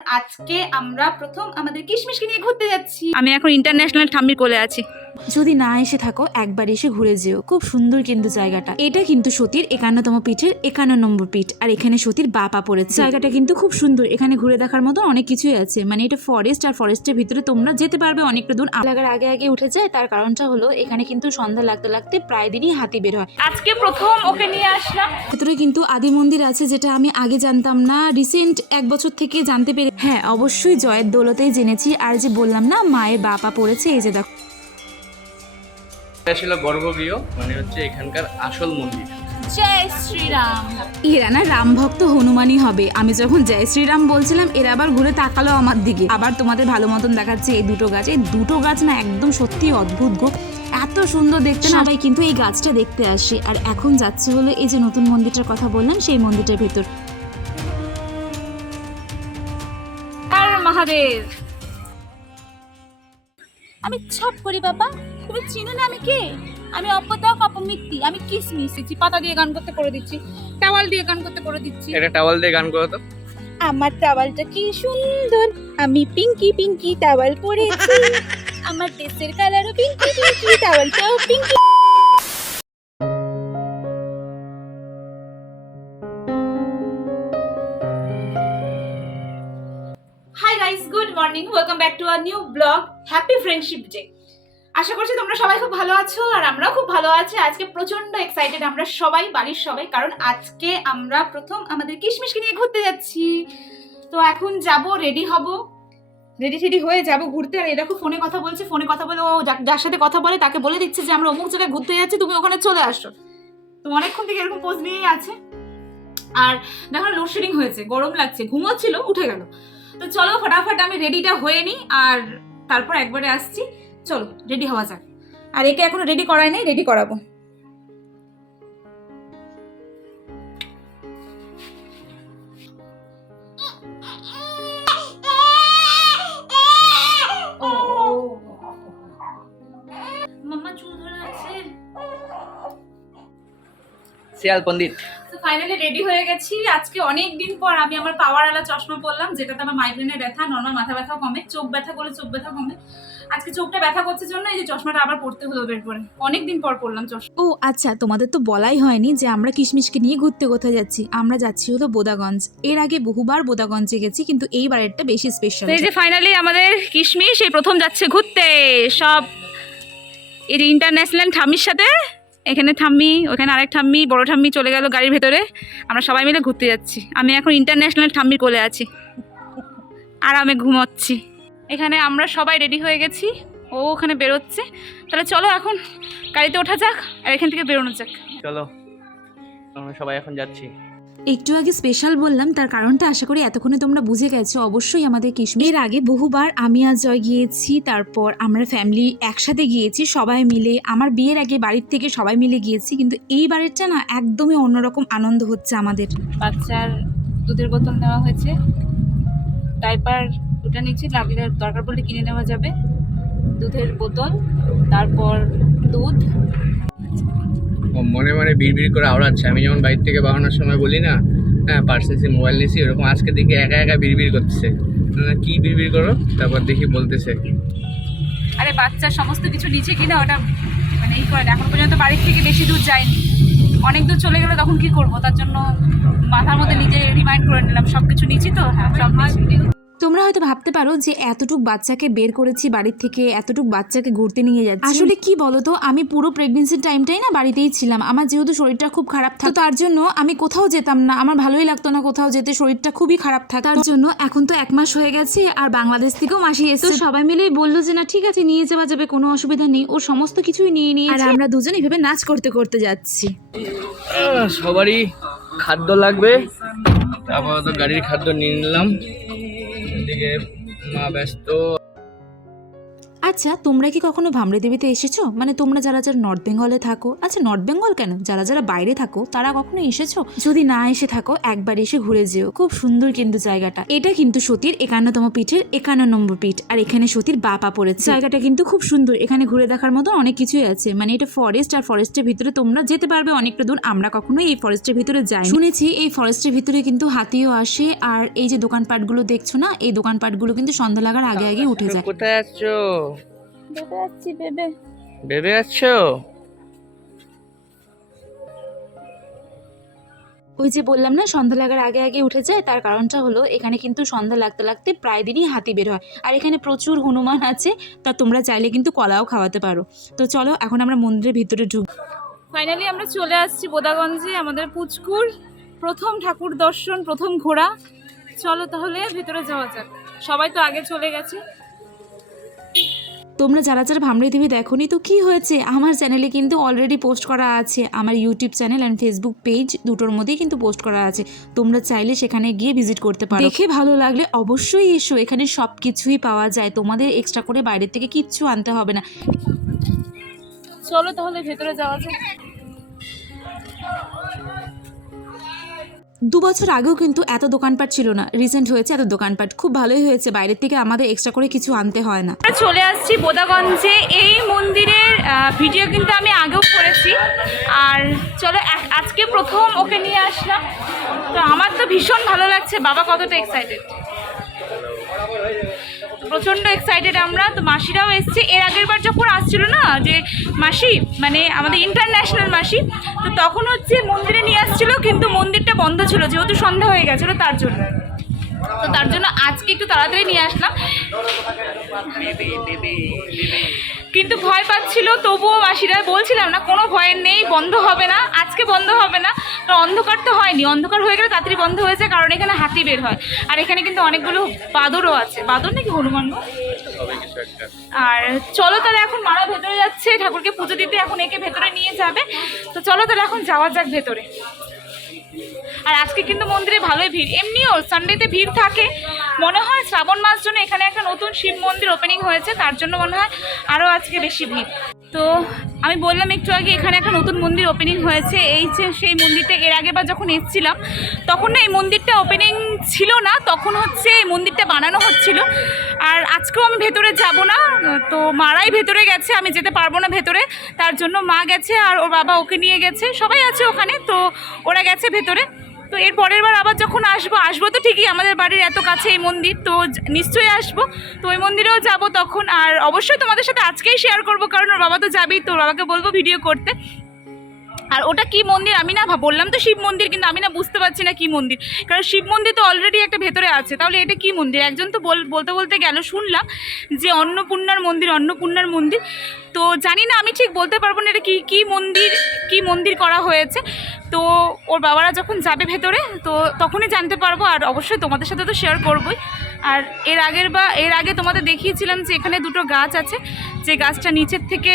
আজকে আমরা প্রথম আমাদের কিশমিশকে নিয়ে ঘুরতে যাচ্ছি। আমি এখন ইন্টারন্যাশনাল ঠাম্মির কোলে আছি। যদি না এসে থাকো একবার এসে ঘুরে যেও। খুব সুন্দর কিন্তু জায়গাটা। এটা কিন্তু সতীর একান্নতম পিঠের একান্ন নম্বর পিঠ। আর এখানে সতীর বাপা পড়েছে। জায়গাটা কিন্তু খুব সুন্দর। এখানে ঘুরে দেখার মতো অনেক কিছুই আছে। মানে এটা ফরেস্ট আর ফরেস্টের ভিতরে তোমরা যেতে পারবে অনেকটা দূর। লাগার আগে আগে উঠে যায়। তার কারণটা হলো এখানে কিন্তু সন্ধ্যা লাগতে লাগতে প্রায় দিনই হাতি বের হয়। আজকে প্রথম ওকে নিয়ে আসলাম। ভেতরে কিন্তু আদি মন্দির আছে যেটা আমি আগে জানতাম না। রিসেন্ট এক বছর থেকে জানতে পেরে হ্যাঁ অবশ্যই জয়ের দৌলতেই জেনেছি। আর যে বললাম না মায়ের বাপা পড়েছে এই যে দেখো। গর্ভগৃহ মানে হচ্ছে এখানকার আসল মন্দির। জয় শ্রীরাম। এরা না রাম ভক্ত হনুমানই হবে। আমি যখন জয় শ্রীরাম বলছিলাম এরা আবার ঘুরে তাকালো আমার দিকে। আবার তোমাদের ভালো মতন দেখাচ্ছে এই দুটো গাছ। এই দুটো গাছ না একদম সত্যি অদ্ভুত গো। এত সুন্দর দেখতে না। সবাই কিন্তু এই গাছটা দেখতে আসে। আর এখন যাচ্ছে হলো এই যে নতুন মন্দিরটার কথা বললাম সেই মন্দিরটার ভেতর। আর মহাদেব। আমি ছপ করি বাবা। তুমি চিনো না আমি কে? আমি অপতক অপমিত্তি আমি কিসমিস দিচ্ছি পাতা দিয়ে গান করতে করে দিচ্ছি। টাওয়াল দিয়ে গান করতে করে দিচ্ছি। একটা টাওয়াল দিয়ে গান করো তো। আমার টাওয়ালটা কি সুন্দর। আমি পিঙ্কি পিঙ্কি টাওয়াল পরেছি। আমার ড্রেসের কালারও pinky pinky টাওয়ালটাও pinky. Hi guys good morning welcome back to our new blog happy friendship day আশা করছি তোমরা সবাই খুব ভালো আছো আর আমরাও খুব ভালো আছি। আজকে প্রচণ্ড এক্সাইটেড আমরা সবাই, বাড়ির সবাই, কারণ আজকে আমরা প্রথম আমাদের কিশমিশকে নিয়ে ঘুরতে যাচ্ছি। তো এখন যাব রেডি হব। রেডি টেডি হয়ে যাব ঘুরতে। আর এরকম ফোনে কথা বলছে, ফোনে কথা বলে ও যার সাথে কথা বলে তাকে বলে দিচ্ছে যে আমরা অমুক জায়গায় ঘুরতে যাচ্ছি, তুমি ওখানে চলে আসো। তো অনেকক্ষণ থেকে এরকম পোজ নিয়েই আছে। আর দেখো লোডশেডিং হয়েছে, গরম লাগছে, ঘুমোচ্ছিল, উঠে গেল। তো চলো, ফটাফট আমি রেডিটা হয়ে নিই, আর তারপর একবারে আসছি। চলো রেডি হওয়া যাক। আর একে এখনও রেডি করাই নাই রেডি করাবো। শিয়াল পন্ডিত তো ফাইনালি রেডি হয়ে গেছি। আজকে অনেক দিন পর আমি আমার পাওয়ার আলা চশমা পরলাম যেটাতে আমার মাইগ্রেনের ব্যথা নর্মাল মাথা ব্যথা কমে চোখ ব্যথা করলে চোখ ব্যথা কমে। আজকে চোখটা ব্যথা করছে জন্য এই যে চশমাটা আবার পড়তে হলো বের করে অনেক দিন পর পড়লাম চশমা। ও আচ্ছা তোমাদের তো বলাই হয়নি যে আমরা কিশমিশকে নিয়ে ঘুরতে কোথায় যাচ্ছি। আমরা যাচ্ছি হলো বোদাগঞ্জ। এর আগে বহুবার বোদাগঞ্জে গেছি কিন্তু এইবারেরটা বেশি স্পেশাল এই যে ফাইনালি আমাদের কিশমিশ এই প্রথম যাচ্ছে ঘুরতে। সব এই যে ইন্টারন্যাশনাল ঠাম্মির সাথে এখানে ঠাম্মি ওখানে আরেক ঠাম্মি বড় ঠাম্মি চলে গেল গাড়ির ভেতরে। আমরা সবাই মিলে ঘুরতে যাচ্ছি। আমি এখন ইন্টারন্যাশনাল ঠাম্মির কোলে আছি। আরামে ঘুমোচ্ছি। এখানে আমরা সবাই রেডি হয়ে গেছি। ও ওখানে বেরোচ্ছে। তাহলে চলো এখন গাড়িতে ওঠা যাক আর এখান থেকে বেরোনো যাক। চলো আমরা সবাই এখন যাচ্ছি। একটু আগে স্পেশাল বললাম তার কারণটা আশা করি এতক্ষণে তোমরা বুঝে গেছো। অবশ্যই আমাদের কিশমিশ। এর আগে বহুবার আমি আর জয় গিয়েছি তারপর আমরা ফ্যামিলি একসাথে গিয়েছি সবাই মিলে। আমার বিয়ের আগে বাড়ির থেকে সবাই মিলে গিয়েছি কিন্তু এই বারেরটা না একদমই অন্যরকম আনন্দ হচ্ছে আমাদের। বাচ্চার দুধের বোতল নেওয়া হয়েছে। ডাইপার দুটা নিচ্ছি লাগলে দরকার পড়লে কিনে নেওয়া যাবে। দুধের বোতল তারপর দুধ। মনে মনে বিড়বিড় করে আওড়াচ্ছে। আমি যেমন বাইর থেকে বাগানোর সময় বলি না হ্যাঁ পার্সেসি মোবাইল নিয়েছি ওরকম আজকে দেখি একা একা বিড়বিড় করতেছে। কি বিড় করো? তারপর দেখি বলতেছে। আরে বাচ্চা সমস্ত কিছু নিচে কিনা ওটা মানে এই করে এখন পর্যন্ত বাড়ির থেকে বেশি দূর যায়নি। অনেক দূর চলে গেলে তখন কি করব? তার জন্য মাথার মধ্যে নিজে রিমাইন্ড করে নিলাম সব কিছু নিচ্ছি তো? হ্যাঁ সব নিচ্ছি। তোমরা হয়তো ভাবতে পারো যে এতটুক বাচ্চাকে বের করেছি বাড়ির থেকে এতটুক বাচ্চাকে ঘুরতে নিয়ে যাচ্ছি। আসলে কি বলতো আমি পুরো প্রেগনেন্সির টাইমটাই না বাড়িতেই ছিলাম। আমার যেহেতু শরীরটা খুব খারাপ থাকতো তার জন্য আমি কোথাও যেতাম না। আমার ভালোই লাগতো না কোথাও যেতে শরীরটা খুবই খারাপ থাকতো। তার জন্য এখন তো এক মাস হয়ে গেছে আর বাংলাদেশ থেকেও মাসি এসে সবাই মিলেই বলল যে না ঠিক আছে নিয়ে যাওয়া যাবে কোনো অসুবিধা নেই। ও সমস্ত কিছুই নিয়ে নিয়ে আর আমরা দুজন এভাবে নাচ করতে করতে যাচ্ছি। সবারই খাদ্য লাগবে। আপাতত গাড়ির খাদ্য নিয়ে নিলাম। এদিকে মা ব্যস্ত আচ্ছা তোমরা কি কখনো ভামড়ে দেবীতে এসেছ? মানে তোমরা যারা যারা নর্থ বেঙ্গলে থাকো। আচ্ছা নর্থ বেঙ্গল কেন? যারা যারা বাইরে থাকো, তারা কখনো এসেছ? যদি না এসে থাকো, একবার এসে ঘুরে যেও। খুব সুন্দর কিন্তু জায়গাটা। এটা কিন্তু সতীর একান্নতম পীঠের একান্ন নম্বর পীঠ। আর এখানে সতীর বাপা পড়েছে। জায়গাটা কিন্তু খুব সুন্দর। এখানে ঘুরে দেখার মতো অনেক কিছুই আছে। মানে এটা ফরেস্ট আর ফরেস্টের ভিতরে তোমরা যেতে পারবে অনেকটা দূর। আমরা কখনো এই ফরেস্টের ভিতরে যাই শুনেছি এই ফরেস্টের ভিতরে কিন্তু হাতিও আসে। আর এই যে দোকানপাটগুলো দেখছ না? এই দোকানপাটগুলো কিন্তু সন্ধ্যা লাগার আগে আগে উঠে যায়। কোথায় আছো বেবে যাচ্ছি বেবে আছো? ওই যে বললাম না সন্ধ্যা লাগার আগে আগে উঠে যায় তার কারণটা হলো এখানে কিন্তু সন্ধ্যা লাগতে লাগতে প্রায় দিনই হাতি বের হয়। আর এখানে প্রচুর হনুমান আছে তা তোমরা চাইলে কিন্তু কলাও খাওয়াতে পারো। তো চলো এখন আমরা মন্দিরের ভিতরে ঢুক ফাইনালি আমরা চলে আসছি বোদাগঞ্জে আমাদের পুচকুর প্রথম ঠাকুর দর্শন প্রথম ঘোরা চলো তাহলে ভিতরে যাওয়া যাক। সবাই তো আগে চলে গেছে। তোমরা যারা যারা ভামড়ি টিভি দেখোনি, তো কি হয়েছে? আমার চ্যানেলে কিন্তু অলরেডি পোস্ট করা আছে। আমার YouTube channel and Facebook page দুটোর মধ্যেই কিন্তু পোস্ট করা আছে। তোমরা চাইলে সেখানে গিয়ে ভিজিট করতে পারো। দেখে ভালো লাগলে অবশ্যই এসো। এখানে সব কিছুই পাওয়া যায়। তোমাদের এক্সট্রা করে বাইরের থেকে কিচ্ছু আনতে হবে না। চলো তাহলে ভেতরে যাওয়া যাক। দু বছর আগেও কিন্তু এত দোকানপাট ছিল না। রিসেন্ট হয়েছে এত দোকানপাট। খুব ভালোই হয়েছে। বাইরের থেকে আমাদের এক্সট্রা করে কিছু আনতে হয় না। চলে আসছি বোদাগঞ্জে। এই মন্দিরের ভিডিও কিন্তু আমি আগেও করেছি। আর চলো আজকে প্রথম ওকে নিয়ে আসলাম। তো আমার তো ভীষণ ভালো লাগছে। বাবা কতটা এক্সাইটেড প্রচণ্ড এক্সাইটেড আমরা। তো মাসিরাও এসছে। এর আগের বার যখন আসছিল না, যে মাসি মানে আমাদের ইন্টারন্যাশনাল মাসি, তো তখন হচ্ছে মন্দিরে নিয়ে আসছিল, কিন্তু মন্দিরটা বন্ধ ছিল, যেহেতু সন্ধ্যা হয়ে গেছিল তার জন্য। তো তার জন্য আজকে একটু তাড়াতাড়ি নিয়ে আসলাম। কিন্তু ভয় পাচ্ছিল, তবুও মাসিরা বলছিলাম না, কোনো ভয় নেই, বন্ধ হবে না, আজকে বন্ধ হবে না। তো অন্ধকার তো হয়নি, অন্ধকার হয়ে গেলে তাড়াতাড়ি বন্ধ হয়েছে কারণ এখানে হাতি বের হয়। আর এখানে কিন্তু অনেকগুলো বাদরও আছে। বাদর নাকি হনুমান আর চলো তাহলে এখন মারা ভেতরে যাচ্ছে, ঠাকুরকে পুজো দিতে এখন একে ভেতরে নিয়ে যাবে। তো চলো তাহলে এখন যাওয়া যাক ভেতরে। আর আজকে কিন্তু মন্দিরে ভালোই ভিড়। এমনিও সানডেতে ভিড় থাকে। মনে হয় শ্রাবণ মাস জন্য এখানে একটা নতুন শিব মন্দির ওপেনিং হয়েছে, তার জন্য মনে হয় আরও আজকে বেশি ভিড়। তো আমি বললাম একটু আগে এখানে একটা নতুন মন্দির ওপেনিং হয়েছে। এই যে সেই মন্দিরটা, এর আগে বা যখন এসেছিলাম, তখন না এই মন্দিরটা ওপেনিং ছিল না, তখন হচ্ছে এই মন্দিরটা বানানো হচ্ছিল। আর আজকেও আমি ভেতরে যাব না, তো মারাই ভেতরে গেছে, আমি যেতে পারব না ভেতরে। তার জন্য মা গেছে আর ওর বাবা ওকে নিয়ে গেছে, সবাই আছে ওখানে, তো ওরা গেছে ভেতরে। তো এর পরের বার আবার যখন আসব আসব তো ঠিকই, আমাদের বাড়ির এত কাছে এই মন্দির, তো নিশ্চয়ই আসব। তো ওই মন্দিরেও যাব তখন, আর অবশ্যই তোমাদের সাথে আজকেই শেয়ার করব, কারণ ওর বাবা তো যাবেই, তো বাবাকে বলব ভিডিও করতে। আর ওটা কি মন্দির আমি না বললাম তো শিব মন্দির, কিন্তু আমি না বুঝতে পারছি না কি মন্দির। কারণ শিব মন্দির তো অলরেডি একটা ভেতরে আছে। তাহলে এটা কি মন্দির? একজন তো বল বলতে বলতে গেল, শুনলাম যে অন্নপূর্ণার মন্দির অন্নপূর্ণার মন্দির। তো জানি না, আমি ঠিক বলতে পারব না এটা কি কি মন্দির কি মন্দির করা হয়েছে। তো ওর বাবারা যখন যাবে ভেতরে, তো তখনই জানতে পারব, আর অবশ্যই তোমাদের সাথে তো শেয়ার করবোই। আর এর আগের বা এর আগে তোমাদের দেখিয়েছিলাম যে এখানে দুটো গাছ আছে। যে গাছটা নিচের থেকে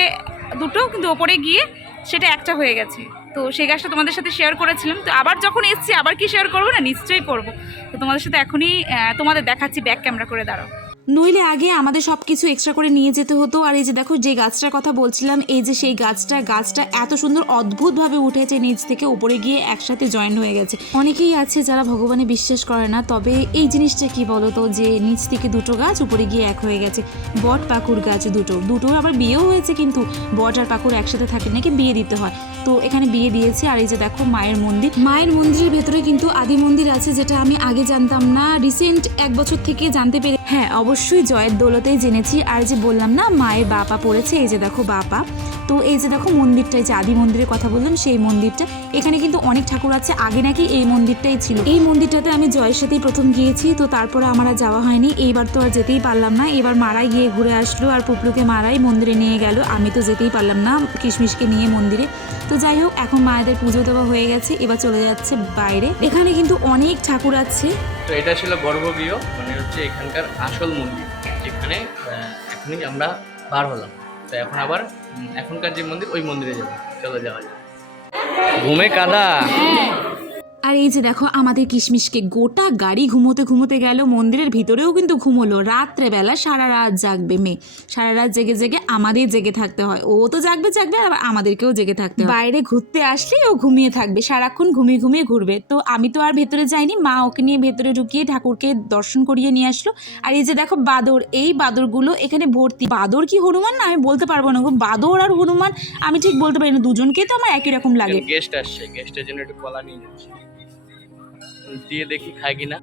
দুটো, কিন্তু ওপরে গিয়ে সেটা একটা হয়ে গেছে। তো সেই গাছটা তোমাদের সাথে শেয়ার করেছিলাম। তো আবার যখন এসছি, আবার কি শেয়ার করব না? নিশ্চয়ই করব। তো তোমাদের সাথে এখনই তোমাদের দেখাচ্ছি ব্যাক ক্যামেরা করে, দাঁড়াও। নইলে আগে আমাদের সব কিছু এক্সট্রা করে নিয়ে যেতে হতো। আর এই যে দেখো, যে গাছটার কথা বলছিলাম, এই যে সেই গাছটা গাছটা এত সুন্দর অদ্ভুতভাবে উঠেছে নিচ থেকে উপরে গিয়ে একসাথে জয়েন্ট হয়ে গেছে। অনেকেই আছে যারা ভগবানে বিশ্বাস করে না, তবে এই জিনিসটা কি বলো তো যে নিচ থেকে দুটো গাছ, উপরে গিয়ে এক হয়ে গেছে। বট পাকুর গাছ দুটো। দুটো আবার বিয়েও হয়েছে কিন্তু বট আর পাকুর একসাথে থাকে নাকি বিয়ে দিতে হয়। তো এখানে বিয়ে দিয়েছে আর এই যে দেখো মায়ের মন্দির। মায়ের মন্দিরের ভেতরে কিন্তু আদি মন্দির আছে যেটা আমি আগে জানতাম না। রিসেন্ট এক বছর থেকে জানতে পেরে হ্যাঁ অবশ্যই জয়ের দৌলতেই জেনেছি। আর যে বললাম না, মায়ের বাপা পড়েছে, এই যে দেখো বাপা। তো এই যে দেখো মন্দিরটা যে আদি মন্দিরের কথা বললাম সেই মন্দিরটা। এখানে কিন্তু অনেক ঠাকুর আছে, আগে নাকি এই মন্দিরটাই ছিল। এই মন্দিরটাতে আমি জয়ের সাথেই প্রথম গিয়েছি, তো তারপরে আমার আর যাওয়া হয়নি। এইবার তো আর যেতেই পারলাম না। এবার মারাই গিয়ে ঘুরে আসলো, আর পুপলুকে মারাই মন্দিরে নিয়ে গেল। আমি তো যেতেই পারলাম না, কিশমিশকে নিয়ে মন্দিরে। তো যাই হোক, এখন মায়েদের পুজো দেওয়া হয়ে গেছে, এবার চলে যাচ্ছে বাইরে। এখানে কিন্তু অনেক ঠাকুর আছে। এটা ছিল গর্ভগৃহ মানে হচ্ছে এখানকার আসল মন্দির, যেখানে এখনই আমরা বার হলাম। তো এখন আবার এখনকার যে মন্দির, ওই মন্দিরে যাব। চলো যাওয়া যাক। ঘুমে কাদা। আর এই যে দেখো, আমাদের কিশমিশকে গোটা গাড়ি ঘুমোতে ঘুমোতে গেল। মন্দিরের ভিতরেও কিন্তু ঘুমোলো। রাত্রেবেলা সারা রাত জাগবে মেয়ে। সারা রাত জেগে জেগে আমাদের জেগে থাকতে হয়। ও তো জাগবে জাগবে, আর আমাদেরকেও জেগে থাকতে বাইরে ঘুরতে আসলে ও ঘুমিয়ে থাকবে। সারাক্ষণ ঘুমিয়ে ঘুমিয়ে ঘুরবে। তো আমি তো আর ভেতরে যাইনি। মা ওকে নিয়ে ভেতরে ঢুকিয়ে ঠাকুরকে দর্শন করিয়ে নিয়ে আসলো। আর এই যে দেখো, বাদর, এই বাদরগুলো এখানে ভর্তি। বাদর কি হনুমান? না, আমি বলতে পারব না গো। বাদর আর হনুমান, আমি ঠিক বলতে পারি না। দুজনকে তো আমার একই রকম লাগে। গেস্ট আসছে। গেস্টের জন্য একটু কলা নিয়ে যাচ্ছি। দিয়ে দেখি খায় কিনা।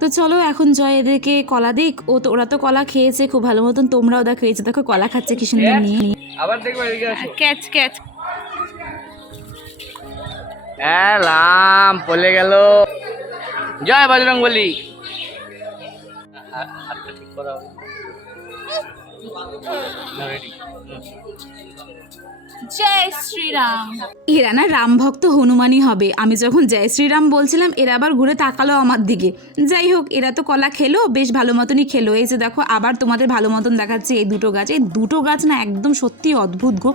তো চলো এখন জয় এদেরকে কলা দিক। ও তো ওরা তো কলা খেয়েছে খুব ভালো মতন তোমরাও দেখো এই যে দেখো কলা খাচ্ছে কি সুন্দর নিয়ে। আবার দেখব এদিকে আসো। Catch catch. এলাম পলে গেল। জয় বজরং বলি হাতটা ঠিক করা। জয় শ্রীরাম। এরা না রাম ভক্ত হনুমানই হবে। আমি যখন জয় শ্রীরাম বলছিলাম এরা আবার ঘুরে তাকালো আমার দিকে। যাই হোক এরা তো কলা খেলো বেশ ভালো মতনই খেলো। এই যে দেখো আবার তোমাদের ভালো মতন দেখাচ্ছে এই দুটো গাছ। এই দুটো গাছ না একদম সত্যি অদ্ভুত গো।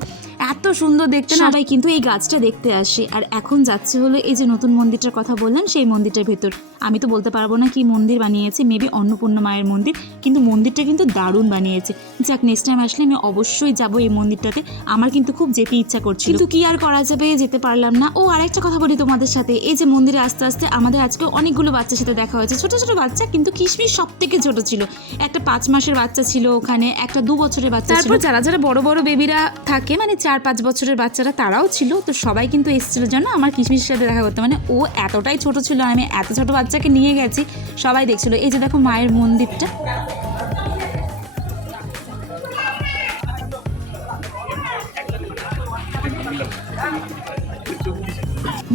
এত সুন্দর দেখতে না। সবাই কিন্তু এই গাছটা দেখতে আসে। আর এখন যাচ্ছে হলো এই যে নতুন মন্দিরটার কথা বললেন সেই মন্দিরটার ভেতর। আমি তো বলতে পারব না কি মন্দির বানিয়েছে মেবি অন্নপূর্ণা মায়ের মন্দির কিন্তু মন্দিরটা কিন্তু দারুণ বানিয়েছে। যাক নেক্সট টাইম আসলে আমি অবশ্যই যাব এই মন্দিরটাতে। আমার কিন্তু খুব যেতে ইচ্ছা করছিল। কিন্তু কি আর করা যাবে? যেতে পারলাম না। ও আরেকটা কথা বলি তোমাদের সাথে। এই যে মন্দিরে আস্তে আস্তে আমাদের আজকে অনেকগুলো বাচ্চার সাথে দেখা হয়েছে। ছোট ছোট বাচ্চা কিন্তু কিশমিশ সব থেকে ছোট ছিল। একটা পাঁচ মাসের বাচ্চা ছিল ওখানে একটা দু বছরের বাচ্চা তারপর যারা যারা বড় বড় বেবিরা থাকে মানে চার পাঁচ বছরের বাচ্চারা তারাও ছিল। তো সবাই কিন্তু এসেছিল জন্য আমার কিশমিশের সাথে দেখা করতে। মানে ও এতটাই ছোট ছিল আমি এত ছোট বাচ্চাকে নিয়ে গেছি সবাই দেখছিল। এই যে দেখো মায়ের মন্দিরটা।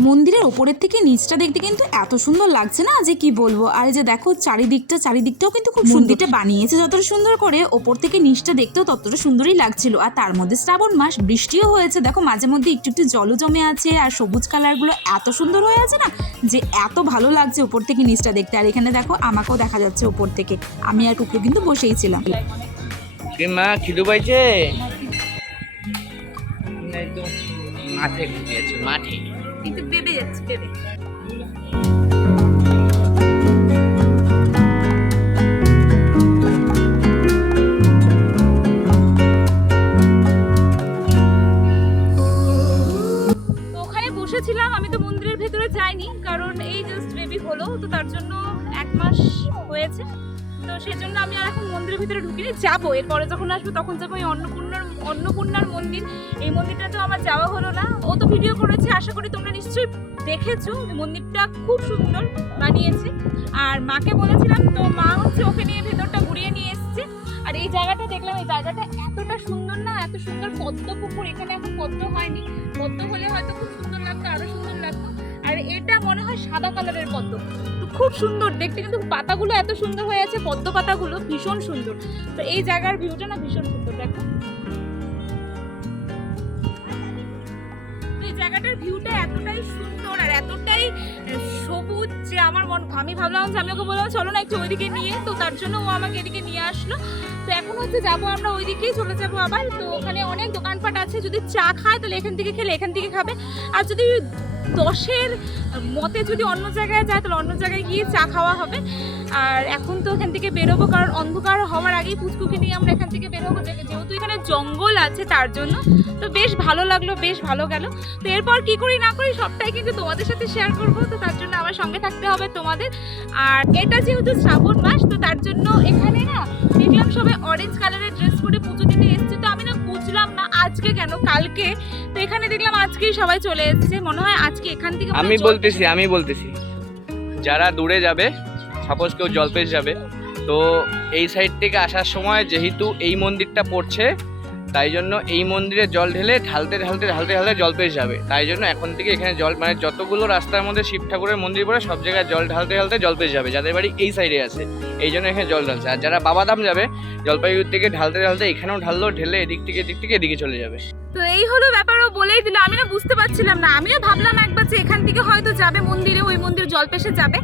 মন্দিরের ওপরের থেকে নিচটা দেখতে কিন্তু এত সুন্দর লাগছে না যে কি বলব? আর এই যে দেখো চারিদিকটা চারিদিকটাও কিন্তু খুব মন্দিরটা বানিয়েছে। যতটা সুন্দর করে ওপর থেকে নিচটা দেখতেও ততটা সুন্দরই লাগছিল। আর তার মধ্যে শ্রাবণ মাস বৃষ্টিও হয়েছে। দেখো মাঝে মধ্যে একটু একটু জলও জমে আছে আর সবুজ কালারগুলো এত সুন্দর হয়ে আছে না যে এত ভালো লাগছে ওপর থেকে নিচটা দেখতে। আর এখানে দেখো আমাকেও দেখা যাচ্ছে ওপর থেকে। আমি আর কুকুর কিন্তু বসেই ছিলাম। মা খিদু পাইছে? মাঠে ঘুমিয়েছে মাঠে। যাচ্ছে বসেছিলাম, আমি তো মন্দিরের ভেতরে যাইনি, কারণ এই জাস্ট বেবি হলো, তো তার জন্য এক মাস হয়েছে। তো সেই জন্য আমি আর এখন মন্দিরের ভিতরে ঢুকিনি, যাব। এরপরে যখন আসব, তখন যাব এই অন্নপূর্ণার অন্নপূর্ণার মন্দির, এই মন্দিরটা তো আমার যাওয়া হলো না। ও তো ভিডিও করেছে, আশা করি তোমরা নিশ্চয়ই দেখেছ। মন্দিরটা খুব সুন্দর বানিয়েছে। আর মাকে বলেছিলাম, তো মা হচ্ছে ওকে নিয়ে ভেতরটা ঘুরিয়ে নিয়ে এসছে। আর এই জায়গাটা দেখলাম, এই জায়গাটা এতটা সুন্দর না, এত সুন্দর পদ্ম পুকুর, এখানে এখন পদ্ম হয়নি। পদ্ম হলে হয়তো খুব সুন্দর লাগতো, আরও সুন্দর লাগতো। আর এটা মনে হয় সাদা কালারের পদ্ম। খুব সুন্দর, দেখতে কিন্তু পাতাগুলো এত সুন্দর হয়ে আছে, পদ্ম পাতাগুলো ভীষণ সুন্দর। তো এই জায়গার ভিউটা না ভীষণ সুন্দর, দেখো। জায়গাটার ভিউটা এতটাই সুন্দর আর এতটাই সবুজ যে আমার মন, আমি ভাবলাম যে আমি ওকে বললাম, চলো না একটু ওইদিকে নিয়ে তো তার জন্য ও আমাকে এদিকে নিয়ে আসলো। তো এখন হচ্ছে যাব আমরা ওইদিকেই, চলে যাব আবার। তো ওখানে অনেক দোকানপাট আছে, যদি চা খায় তাহলে এখান থেকে খেলে, এখান থেকে খাবে। আর যদি দশের মতে যদি অন্য জায়গায় যায়, তাহলে অন্য জায়গায় গিয়ে চা খাওয়া হবে। আর এখন তো এখান থেকে বেরোবো, কারণ অন্ধকার হওয়ার আগেই পুচকুকে নিয়ে আমরা এখান থেকে বেরোবো। যেহেতু এখানে জঙ্গল আছে তার জন্য। তো বেশ ভালো লাগল, বেশ ভালো গেল। তো এরপর কি করি না করি সবটাই কিন্তু তোমাদের সাথে শেয়ার করব। তো তার জন্য আমার সঙ্গে থাকতে হবে তোমাদের। আর এটা যেহেতু শ্রাবণ মাস, তো তার জন্য এখানে না দেখলাম সবাই অরেঞ্জ কালারের ড্রেস পরে পুজো দিতে এসছে। তো আমি না বুঝলাম না আজকে কেন? কালকে? তো এখানে দেখলাম আজকেই সবাই চলে এসেছে। মনে হয় আজকে এখান থেকে আমি বলতেছি আমি বলতেছি। যারা দূরে যাবে সাপোজ কেউ জলপেশ যাবে তো এই সাইড থেকে আসার সময় যেহেতু এই মন্দিরটা পড়ছে তাই জন্য এই মন্দিরে জল ঢেলে ঢালতে ঢালতে ঢালতে ঢালতে জল পেয়ে যাবে। তাই জন্য এখন থেকে এখানে জল মানে যতগুলো রাস্তার মধ্যে শিব ঠাকুরের মন্দির পড়ে সব জায়গায় জল ঢালতে ঢালতে জল পেয়ে যাবে। যাদের বাড়ি এই সাইডে আছে, এই জন্য এখানে জল ঢালছে। আর যারা বাবাধাম যাবে, জলপাইগুড়ি থেকে ঢালতে ঢালতে এখানেও ঢাললো, ঢেলে এদিক থেকে এদিক থেকে এদিকে চলে যাবে। তো এই হলো ব্যাপার, ও বলেই দিল। আমি না বুঝতে পারছিলাম না। আমিও ভাবলাম একবার যে এখান থেকে হয়তো যাবে মন্দিরে, ওই মন্দির জলপেশে যাবে।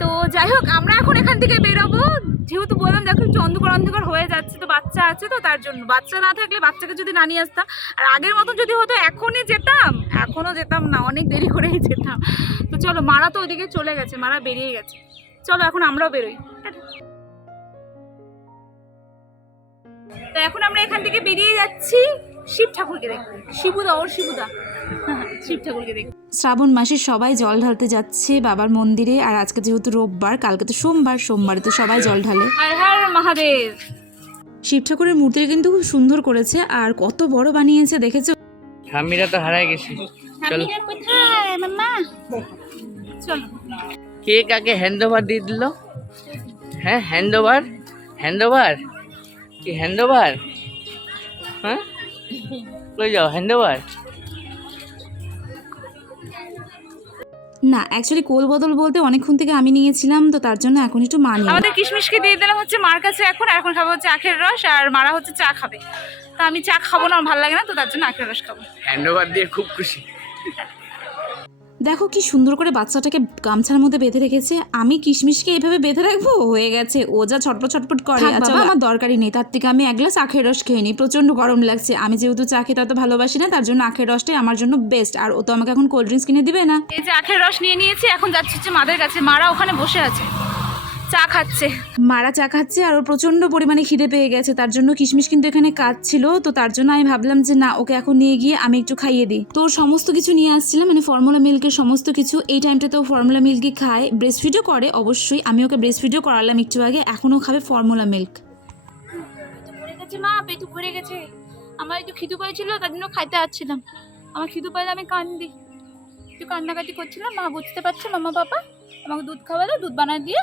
তো যাই হোক, আমরা এখন এখান থেকে বেরোবো। যেহেতু বললাম, দেখো একটু অন্ধকার অন্ধকার হয়ে যাচ্ছে, তো বাচ্চা আছে তো, তার জন্য। বাচ্চা না থাকলে বাচ্চাকে যদি না নিয়ে আসতাম। আর আগের মতো যদি হতো, এখনই যেতাম। এখনও যেতাম না, অনেক দেরি করেই যেতাম। তো চলো, মারা তো ওদিকে চলে গেছে, মারা বেরিয়ে গেছে। চলো, এখন আমরাও বেরোই। তো এখন আমরা এখান থেকে বেরিয়ে যাচ্ছি। শিব ঠাকুরকে দেখতে। শিবুদা ওর শিবুদা। শিব ঠাকুরকে দেখতে। শ্রাবণ মাসে সবাই জল ঢালতে যাচ্ছে বাবার মন্দিরে আর আজকে যেহেতু রোববার কালকে তো সোমবার সোমবারে তো সবাই জল ঢালে। হর হর মহাদেব। শিব ঠাকুরের মূর্তিটা কিন্তু খুব সুন্দর করেছে আর কত বড় বানিয়েছে দেখেছ? ঠাম্মিরা তো হারাই গেছে। চলো। কোথায় মাম্মা? চলো। কে কাকে হ্যান্ড ওভার দিয়ে দিল? হ্যাঁ হ্যান্ড ওভার হ্যান্ড ওভার কি হ্যান্ড ওভার হ্যাঁ? কই যাও হ্যান্ড ওভার না অ্যাকচুয়ালি কোল বদল বলতে অনেকক্ষণ থেকে আমি নিয়েছিলাম তো তার জন্য এখন একটু মা আমাদের কিশমিশকে দিয়ে দিলাম হচ্ছে মার কাছে এখন আর এখন খাব হচ্ছে আখের রস আর মারা হচ্ছে চা খাবে। তো আমি চা খাব না আমার ভালো লাগে না তো তার জন্য আখের রস খাব। হ্যান্ড ওভার দিয়ে খুব খুশি। দেখো কি সুন্দর করে বাচ্চাটাকে গামছার মধ্যে বেঁধে রেখেছে। আমি কিশমিশকে এভাবে বেঁধে রাখব? হয়ে গেছে। ও যা ছটপট ছটপট করে। আচ্ছা বাবা, আমার দরকারই নেই। তার থেকে আমি এক গ্লাস আখের রস খেয়ে নিই। প্রচণ্ড গরম লাগছে। আমি যেহেতু চা খেতে অত ভালোবাসি না তার জন্য আখের রসটাই আমার জন্য বেস্ট আর ও তো আমাকে এখন কোল্ড ড্রিঙ্কস কিনে দিবে না। এই যে আখের রস নিয়ে নিয়েছি এখন যাচ্ছে হচ্ছে মাদের কাছে। মারা ওখানে বসে আছে। চা খাচ্ছে। মারা চা খাচ্ছে আর ওর প্রচণ্ড পরিমাণে খিদে পেয়ে গেছে তার জন্য কিশমিশ কিন্তু এখানে কাজ ছিল তো তার জন্য আমি ভাবলাম যে না ওকে এখন নিয়ে গিয়ে আমি একটু খাইয়ে দিই। তো সমস্ত কিছু নিয়ে আসছিলাম মানে ফর্মুলা মিল্কের সমস্ত কিছু। এই টাইমটাতে ও ফর্মুলা মিল্কই খায় ব্রেস্ট ফিডও করে অবশ্যই। আমি ওকে ব্রেস্ট ফিডও করালাম একটু আগে এখনও খাবে ফর্মুলা মিল্ক মা পেটু ভরে গেছে। আমার একটু খিদু পেয়েছিল তার জন্য খাইতে আসছিলাম। আমার খিদু পাইলে আমি কান্দি। একটু কান্নাকাটি করছিলাম মা বুঝতে পারছে মামা বাবা আমাকে দুধ খাওয়ালো দুধ বানায় দিয়ে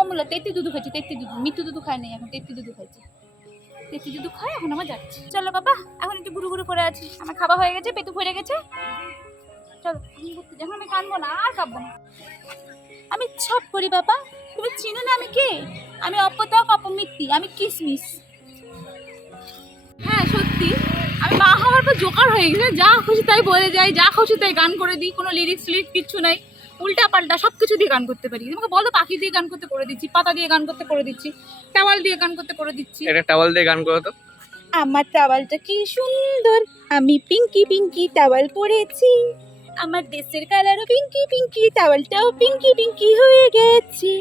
অমূল্য তেত্তি দুধ খাইছি তেত্তি দুধ মৃত্যু দুধ খায় নাই এখন তেত্তি দুধ খাইছি। তেত্তি দুধ খায়, এখন আমার যাচ্ছে। চলো বাবা, এখন একটু গুরু গুরু করে আছি। আমার খাওয়া হয়ে গেছে, পেটু ভরে গেছে। চলো যাই। আমি কানবো না, আর কাঁদবো না। আমি সব করি বাবা, তুমি চিনো না আমি কে? আমি অপতক অপমিত্তি আমি কিসমিস। হ্যাঁ সত্যি। আমি মা হওয়ার পর জোকার হয়ে গেছে, যা খুশি তাই বলে যাই, যা খুশি তাই গান করে দিই, কোনো লিরিক্স লিরিক্স কিচ্ছু নাই। উল্টা পাল্টা সব কিছু দিয়ে গান করতে পারি। তোমাকে বলো পাখি দিয়ে গান করতে করে দিচ্ছি পাতা দিয়ে গান করতে করে দিচ্ছি টাওয়াল দিয়ে গান করতে করে দিচ্ছি। একটা টাওয়াল দিয়ে গান করো তো। আমার টাওয়ালটা কি সুন্দর আমি পিঙ্কি পিঙ্কি টাওয়াল পরেছি। আমার দেশের কালারও পিঙ্কি পিঙ্কি টাওয়ালটাও পিঙ্কি পিঙ্কি হয়ে গেছে।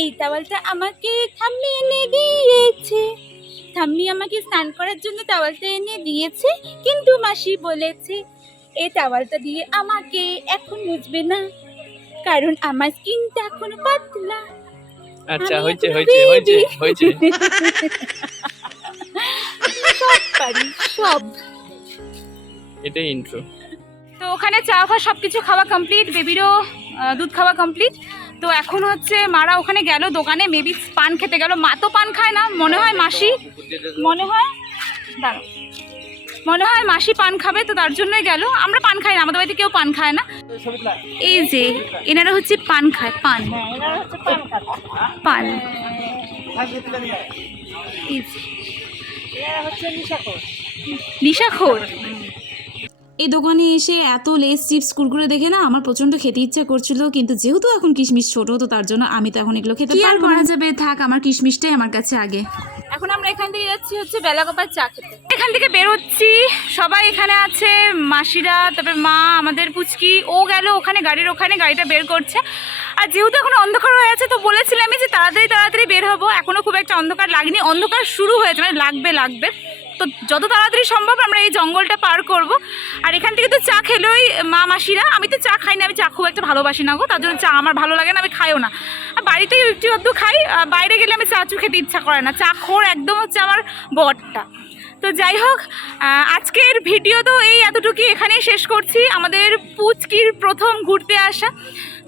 এই টাওয়ালটা আমাকে ঠাম্মি এনে দিয়েছে। ঠাম্মি আমাকে স্নান করার জন্য টাওয়ালটা এনে দিয়েছে কিন্তু মাসি বলেছে এই টাওয়ালটা দিয়ে আমাকে এখন মুছবে না। কারণ আমার স্কিনটা এখন পাতলা। আচ্ছা হয়েছে হয়েছে হয়েছে হয়েছে সব পারি সব এটাই ইন্ট্রো তো ওখানে চা ফা সব কিছু খাওয়া কমপ্লিট বেবিরও দুধ খাওয়া কমপ্লিট তো এখন হচ্ছে মারা ওখানে গেল দোকানে মেবি পান খেতে গেল। মা তো পান খায় না মনে হয় মাসি। মনে হয় দাঁড়াও। মনে হয় মাসি পান খাবে তো তার জন্যই গেল। আমরা পান খাই না আমাদের বাড়িতে কেউ পান খায় না। এই যে এনারা হচ্ছে পান খায় পান। পান। এই যে। নিশাখোর। এই দোকানে এসে এত লেস চিপস কুরকুরে দেখে না আমার প্রচণ্ড খেতে ইচ্ছা করছিল কিন্তু যেহেতু এখন কিশমিশ ছোট তো তার জন্য আমি তো এখন এগুলো খেতে পারব করা যাবে? থাক আমার কিশমিশটাই আমার কাছে আগে। এখন আমরা এখান থেকে যাচ্ছি হচ্ছে বেলাগোপার চা খেতে। এখান থেকে বেরোচ্ছি, সবাই এখানে আছে, মাসিরা, তারপরে মা, আমাদের পুচকি, ও গেল ওখানে, গাড়ির ওখানে, গাড়িটা বের করছে। আর যেহেতু এখন অন্ধকার হয়ে আছে, তো বলেছিলামই যে তাড়াতাড়ি তাড়াতাড়ি বের হব। এখনও খুব একটা অন্ধকার লাগেনি। অন্ধকার শুরু হয়েছে মানে লাগবে লাগবে। তো যত তাড়াতাড়ি সম্ভব আমরা এই জঙ্গলটা পার করব। আর এখান থেকে তো চা খেলোই মা মাসিরা। আমি তো চা খাই না আমি চা খুব একটা ভালোবাসি না গো। তার জন্য চা আমার ভালো লাগে না, আমি খাইও না। আর বাড়িতেই একটু আধটু খাই। বাইরে গেলে আমি চা চু খেতে ইচ্ছা করে না। চা খোর একদম হচ্ছে আমার বটটা। তো যাই হোক আজকের ভিডিও তো এই এতটুকুই এখানেই শেষ করছি। আমাদের পুচকির প্রথম ঘুরতে আসা।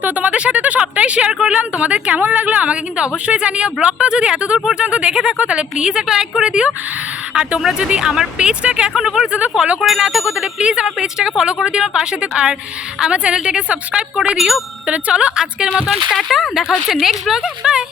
তো তোমাদের সাথে তো সবটাই শেয়ার করলাম। তোমাদের কেমন লাগল আমাকে কিন্তু অবশ্যই জানিও। ব্লগটা যদি এতদূর পর্যন্ত দেখে থাকো, তাহলে প্লিজ একটা লাইক করে দিও। আর তোমরা যদি আমার পেজটাকে এখনও পর্যন্ত ফলো করে না থাকো, তাহলে প্লিজ আমার পেজটাকে ফলো করে দিও আমার পাশে আর আমার চ্যানেলটাকে সাবস্ক্রাইব করে দিও। তাহলে চলো আজকের মতন, টাটা। দেখা হচ্ছে নেক্সট ব্লগে বাই